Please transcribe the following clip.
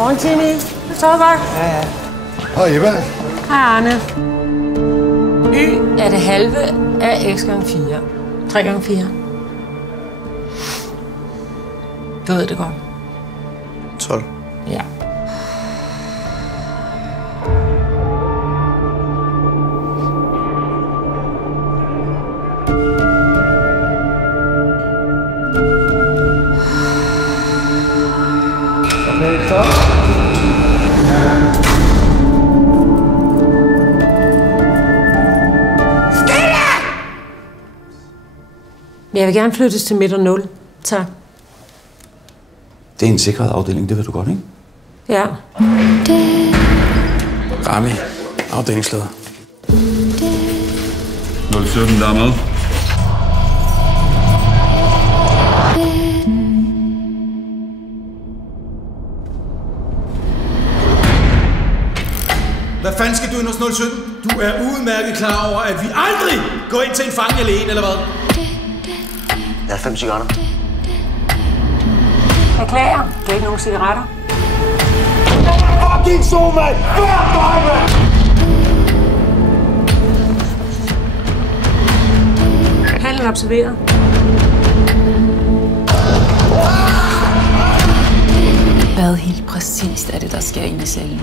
Godmorgen, Timmy. Du sover godt? Ja. Hej, Eva. Hej, Arne. Y er det halve af x gange 4. 3 gange 4. Du ved det godt. 12. Ja. Okay, så. Jeg vil gerne flyttes til midt og 0. Tak. Det er en sikret afdeling, det ved du godt, ikke? Ja. Rami, afdelingsleder. 017, der er med. Hvad fanden skal du ind hos 017? Du er udmærket klar over, at vi aldrig går ind til en fange alene, eller hvad? Jeg har 5 cigaretter. Beklager. Det er ikke nogen cigaretter. Fucking så, mand! Hver dag, mand! Handlen observeret. Hvad helt præcist er det, der sker inde i cellen?